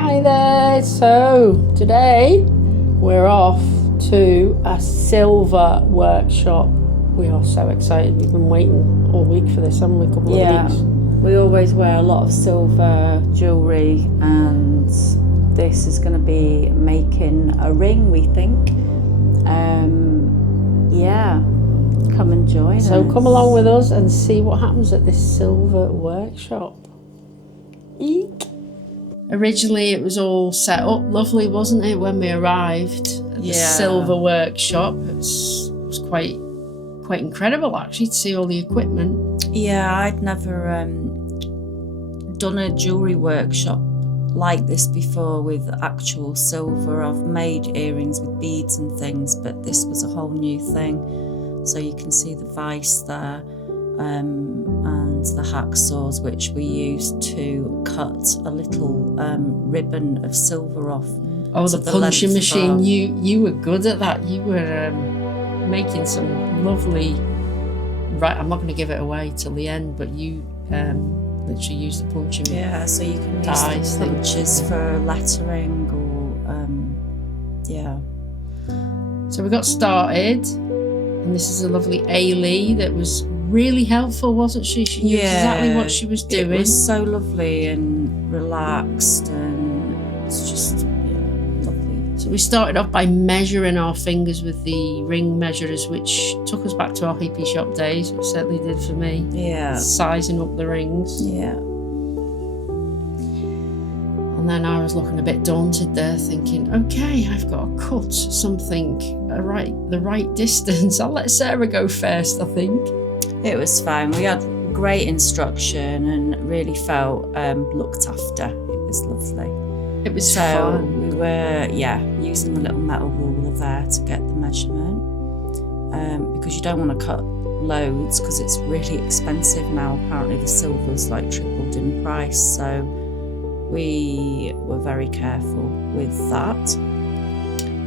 Hi there. So today we're off to a silver workshop. We are so excited. We've been waiting all week for this, haven't we? A couple of weeks. We always wear a lot of silver jewellery, and this is going to be making a ring, we think. Come and join us. So come along with us and see what happens at this silver workshop. Eek. Originally it was all set up lovely, wasn't it, when we arrived at the silver workshop? It was quite incredible actually to see all the equipment. Yeah, I'd never done a jewellery workshop like this before with actual silver. I've made earrings with beads and things, but this was a whole new thing. So you can see the vice there, and the hacksaws which we used to cut a little ribbon of silver off. Oh, the punching machine! You were good at that. You were making some lovely. Right, I'm not going to give it away till the end, but you literally use the punching. Yeah, so you can use the punches for lettering or So we got started, and this is a lovely Ailey that was really helpful, wasn't she? She knew exactly what she was doing. It was so lovely and relaxed, and it's just lovely. So we started off by measuring our fingers with the ring measurers, which took us back to our hippie shop days. It certainly did for me. Yeah. Sizing up the rings. Yeah. And then I was looking a bit daunted there, thinking, okay, I've got to cut something the right distance. I'll let Sarah go first, I think. It was fine. We had great instruction and really felt looked after. It was lovely. It was fun. We were, using the little metal ruler there to get the measurement, because you don't want to cut loads because it's really expensive now. Apparently the silver's like tripled in price, so we were very careful with that.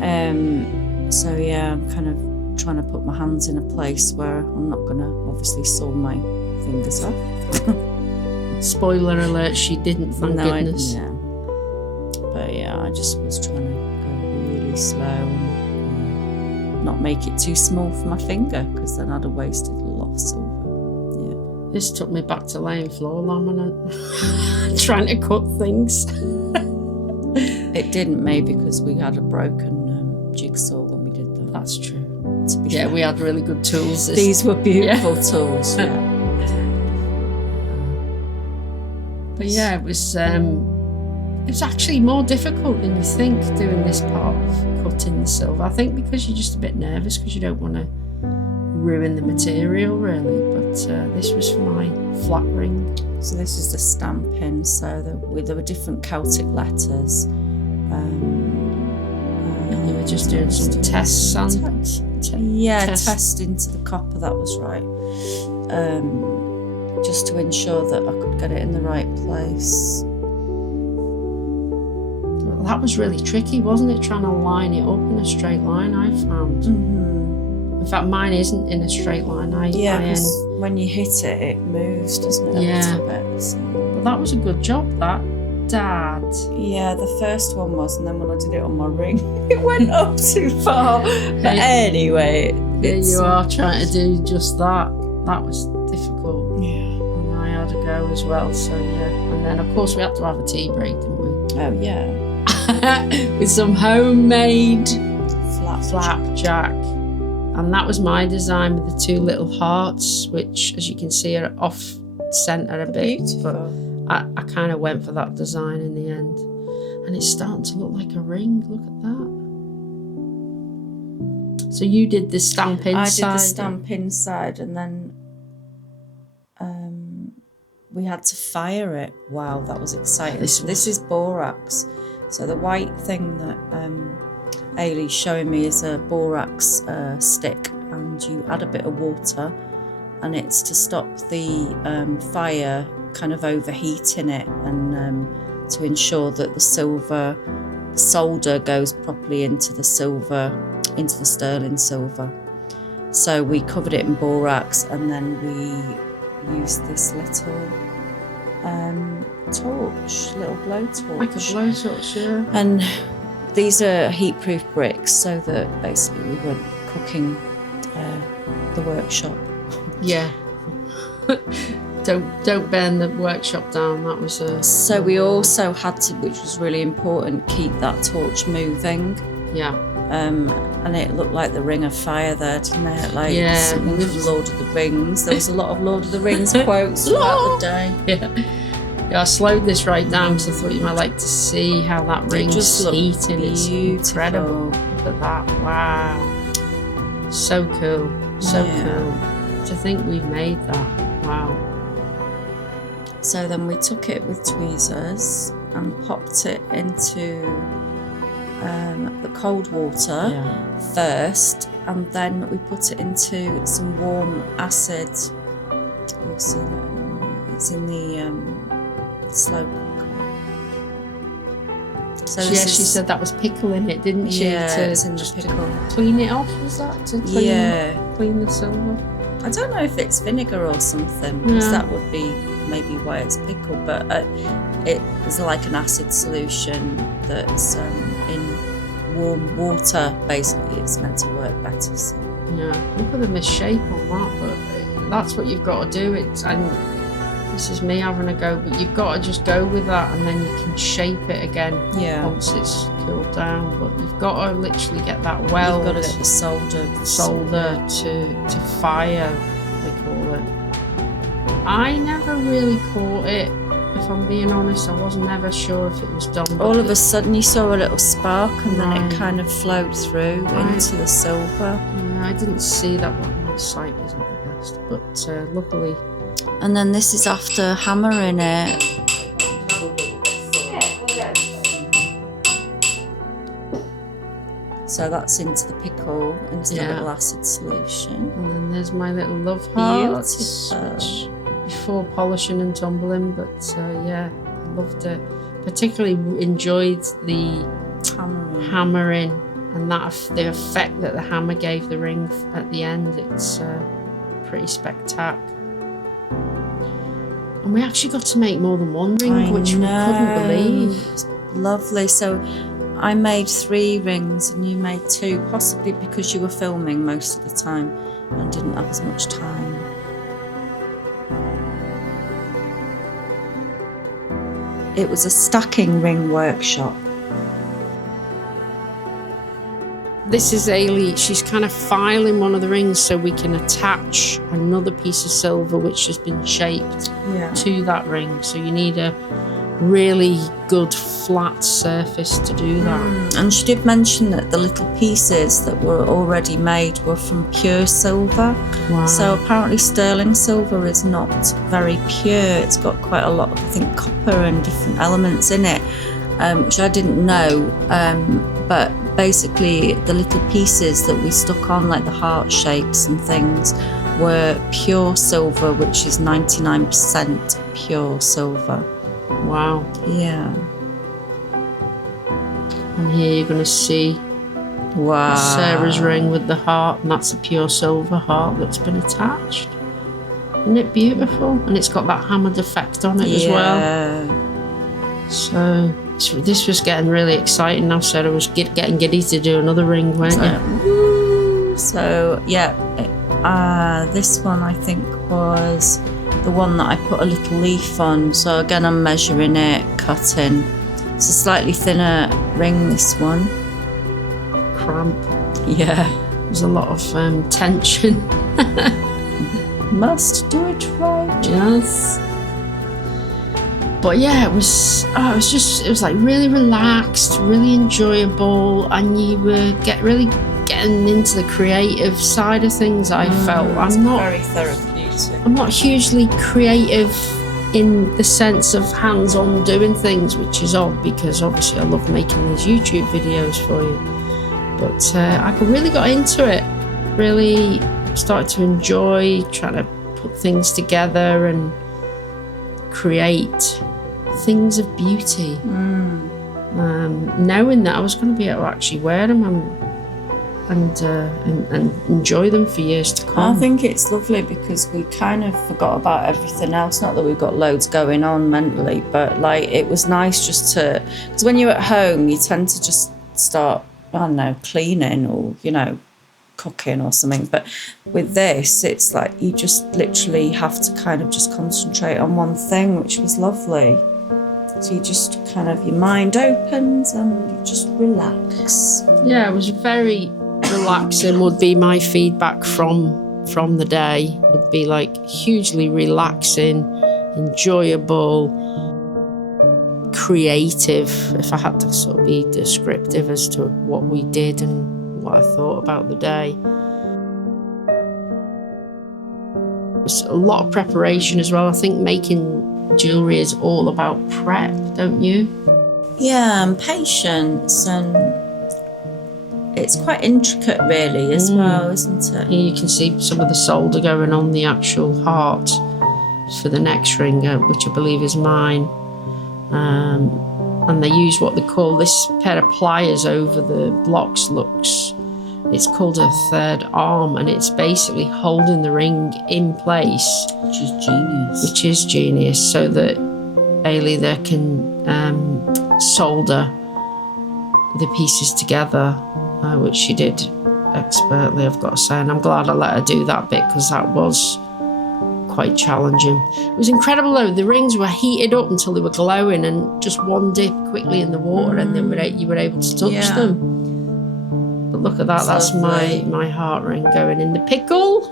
I'm kind of trying to put my hands in a place where I'm not going to obviously saw my fingers off. Spoiler alert, she didn't, thank goodness. But I just was trying to go really slow and not make it too small for my finger, because then I'd have wasted a lot of silver. This took me back to laying floor laminate, trying to cut things. It didn't, maybe because we had a broken jigsaw when we did that. That's true. Fair. We had really good tools. These were beautiful tools. But it was actually more difficult than you think doing this part of cutting the silver. I think because you're just a bit nervous because you don't want to ruin the material really. But this was for my flat ring. So this is the stamping. So there were different Celtic letters. And you were just doing some tests and test into the copper. That was right. Just to ensure that I could get it in the right place. Well, that was really tricky, wasn't it? Trying to line it up in a straight line, I found. Mm-hmm. In fact, mine isn't in a straight line. Because when you hit it, it moves, doesn't it? A little bit. So. But that was a good job, that. Dad. Yeah, the first one was, and then when I did it on my ring, it went up too far. But anyway, here you are trying to do just that. That was difficult. Yeah. And I had a go as well, so And then, of course, we had to have a tea break, didn't we? Oh, yeah. With some homemade flapjack. And that was my design with the two little hearts, which, as you can see, are off centre a bit. Beautiful. But I kind of went for that design in the end. And it's starting to look like a ring. Look at that. So you did the stamp inside. I did the stamp inside, and then we had to fire it. Wow, that was exciting. This is borax. So the white thing that Ailey's showing me is a borax stick, and you add a bit of water, and it's to stop the fire kind of overheating it, and to ensure that the silver solder goes properly into the sterling silver. So we covered it in borax, and then we used this little torch, little blowtorch. Like a blowtorch, yeah. And these are heat-proof bricks, so that basically we weren't cooking the workshop. Yeah. Don't burn the workshop down. That was a. So we also had to, which was really important, keep that torch moving. Yeah. And it looked like the Ring of Fire there, didn't it? Like something from Lord of the Rings. There was a lot of Lord of the Rings quotes throughout the day. Yeah, I slowed this right down because I thought you might like to see how that ring's heating. It's incredible. Look at that. Wow. So cool. So cool. To think we've made that. Wow. So then we took it with tweezers and popped it into the cold water first, and then we put it into some warm acid. You'll see that it's in the slow cooker. So she said that was pickle in it, didn't she? Yeah, it's in the pickle. To clean it off, was that? To clean the silver? I don't know if it's vinegar or something, because that would be maybe why it's pickled, but it was like an acid solution that's in warm water. Basically, it's meant to work better. So. Yeah, look at the misshape on that, but that's what you've got to do. And this is me having a go, but you've got to just go with that, and then you can shape it again once it's cooled down. But you've got to literally get that weld. You've got to get the solder to fire, they call it. I never really caught it, if I'm being honest. I wasn't ever sure if it was done. All of a sudden you saw a little spark, and then it kind of flowed through into the silver. Yeah, I didn't see that one. The sight isn't the best, but luckily. And then this is after hammering it. So that's into the pickle, into the little acid solution. And then there's my little love hearts, which before polishing and tumbling, but I loved it. Particularly enjoyed the hammering and the effect that the hammer gave the ring at the end. It's pretty spectacular. And we actually got to make more than one ring, which we couldn't believe. Lovely. So I made 3 rings and you made 2, possibly because you were filming most of the time and didn't have as much time. It was a stacking ring workshop. This is Ailey. She's kind of filing one of the rings so we can attach another piece of silver which has been shaped to that ring. So you need a really good flat surface to do that. And she did mention that the little pieces that were already made were from pure silver. Wow. So apparently sterling silver is not very pure. It's got quite a lot of, I think, copper and different elements in it, which I didn't know. But basically the little pieces that we stuck on, like the heart shapes and things, were pure silver, which is 99% pure silver. Wow. Yeah. And here you're going to see Sarah's ring with the heart, and that's a pure silver heart that's been attached. Isn't it beautiful? And it's got that hammered effect on it as well. So this was getting really exciting now. Sarah was getting giddy to do another ring, weren't you? So this one I think was the one that I put a little leaf on. So again, I'm measuring it, cutting. It's a slightly thinner ring, this one. Cramp. Yeah. There's a lot of tension. Must do it right. Yes. But yeah, it was like really relaxed, really enjoyable, and you were really getting into the creative side of things. I felt I'm not very therapeutic. I'm not hugely creative in the sense of hands-on doing things, which is odd because obviously I love making these YouTube videos for you. But I really got into it. Really started to enjoy trying to put things together and create things of beauty. Knowing that I was going to be able to actually wear them. and enjoy them for years to come. I think it's lovely because we kind of forgot about everything else. Not that we've got loads going on mentally, but like it was nice just to, because when you're at home, you tend to just start, I don't know, cleaning or, you know, cooking or something. But with this, it's like you just literally have to kind of just concentrate on one thing, which was lovely. So you just kind of, your mind opens and you just relax. Yeah, it was very relaxing would be my feedback from the day. Would be like hugely relaxing, enjoyable, creative, if I had to sort of be descriptive as to what we did and what I thought about the day. It was a lot of preparation as well. I think making jewellery is all about prep, don't you? Yeah, and patience, and it's quite intricate really as well, isn't it? Here you can see some of the solder going on the actual heart for the next ring, which I believe is mine. And they use what they call this pair of pliers over the blocks it's called a third arm, and it's basically holding the ring in place. Which is genius, so that Ailey there can solder the pieces together, which she did expertly, I've got to say. And I'm glad I let her do that bit because that was quite challenging. It was incredible though. The rings were heated up until they were glowing, and just one dip quickly in the water and then you were able to touch them. But look at that, that's my heart ring going in the pickle.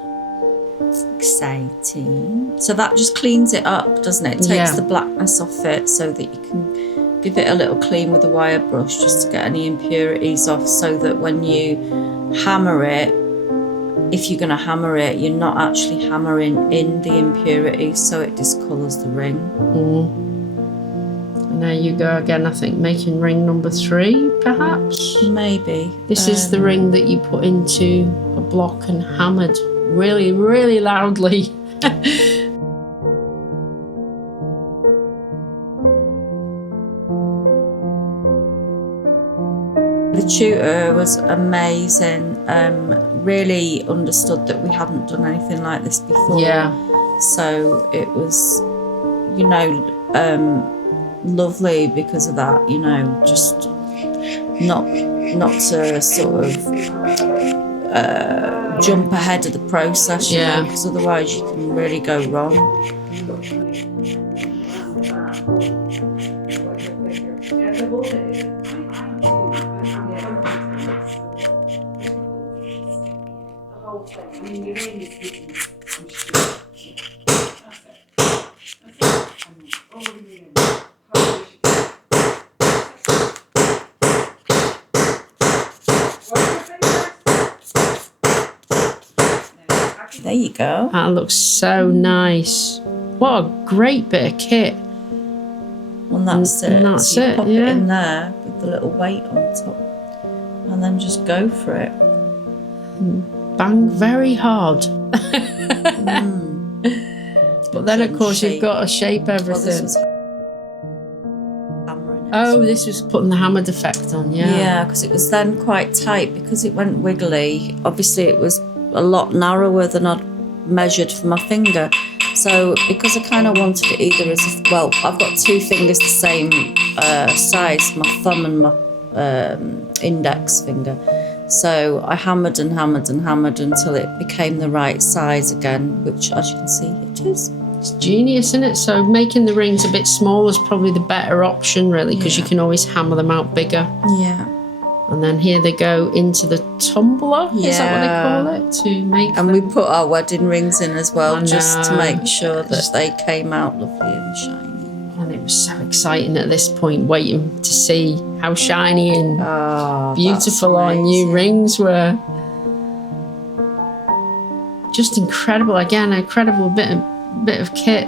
Exciting. So that just cleans it up, doesn't it? It takes the blackness off it so that you can give it a little clean with a wire brush just to get any impurities off, so that when you hammer it, if you're going to hammer it, you're not actually hammering in the impurities, so it discolours the ring. And there you go again, I think making ring number 3 perhaps? Maybe. This is the ring that you put into a block and hammered really, really loudly. The tutor was amazing, really understood that we hadn't done anything like this before. Yeah. So it was, you know, lovely because of that, you know, just not to sort of jump ahead of the process, you know, because otherwise you can really go wrong. There you go. That looks so nice. What a great bit of kit. Well, that's it. And that's so you it, pop it in there with the little weight on top and then just go for it. Bang very hard. But then, of course, you've got to shape everything. This was putting the hammered effect on, Yeah, because it was then quite tight because it went wiggly. Obviously, it was a lot narrower than I'd measured for my finger. So because I kind of wanted it either as if, well, I've got 2 fingers the same size, my thumb and my index finger. So I hammered and hammered and hammered until it became the right size again, which, as you can see, it is. It's genius, isn't it? So making the rings a bit smaller is probably the better option, really, because you can always hammer them out bigger. Yeah. And then here they go into the tumbler, is that what they call it? To make and them. we put our wedding rings in as well, just to make sure that they came out lovely and shiny. And it was so exciting at this point, waiting to see how shiny and beautiful our new rings were. Just incredible. Again, an incredible bit of kit.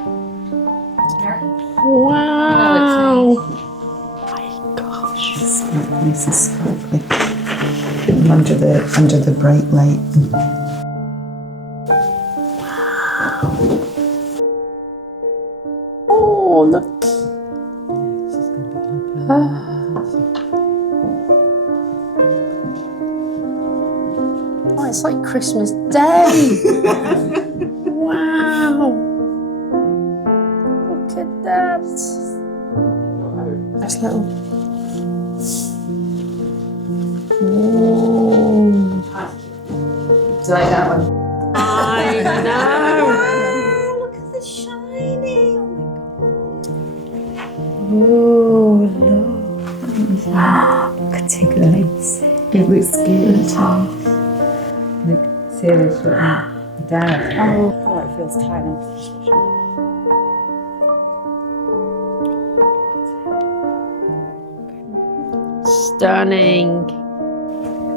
Wow. Nice and sparkly. Under the bright light. Wow. Oh, look. She's going to be happy. Christmas Day. Wow. Look at that. That's little. Whoa. Do you like that one? I know. Wow, look at the shiny. Oh my god. Oh, look. Could take a look. It looks good. Look, serious looking. Dad. Oh, it feels tight now. Stunning.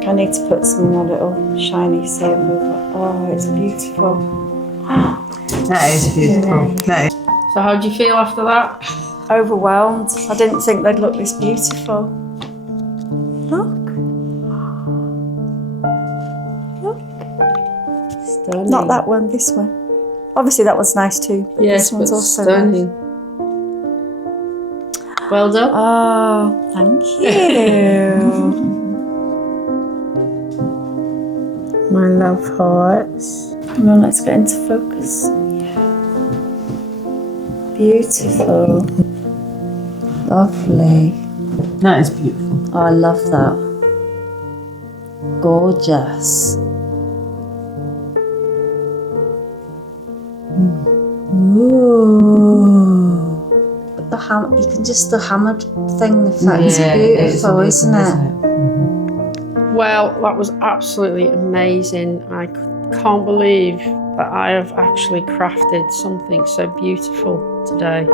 I need to put some more little shiny silver. Oh, it's beautiful. That is beautiful. That is. So how do you feel after that? Overwhelmed. I didn't think they'd look this beautiful. Look. Look. Stunning. Not that one, this one. Obviously that one's nice too. But Yes, this one's but also stunning. nice. Well done. Oh, thank you. My love hearts. Come on, let's get into focus. Beautiful. Lovely. That is beautiful. Oh, I love that. Gorgeous. Ooh. But you can just, the hammered thing effect's beautiful, isn't it? Well, that was absolutely amazing. I can't believe that I have actually crafted something so beautiful today.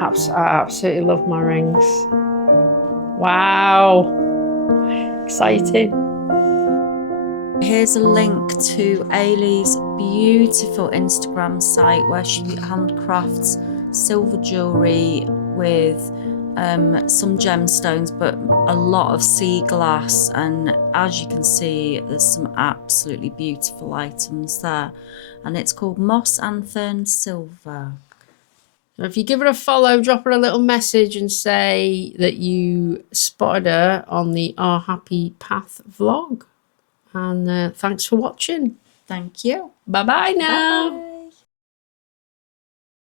I absolutely love my rings. Wow. Exciting. Here's a link to Ailey's beautiful Instagram site where she handcrafts silver jewellery with some gemstones, but a lot of sea glass, and as you can see there's some absolutely beautiful items there, and it's called Moss and Fern Silver. If you give her a follow, drop her a little message and say that you spotted her on the Our Happy Path vlog. And thanks for watching. Thank you. Bye-bye now. Bye.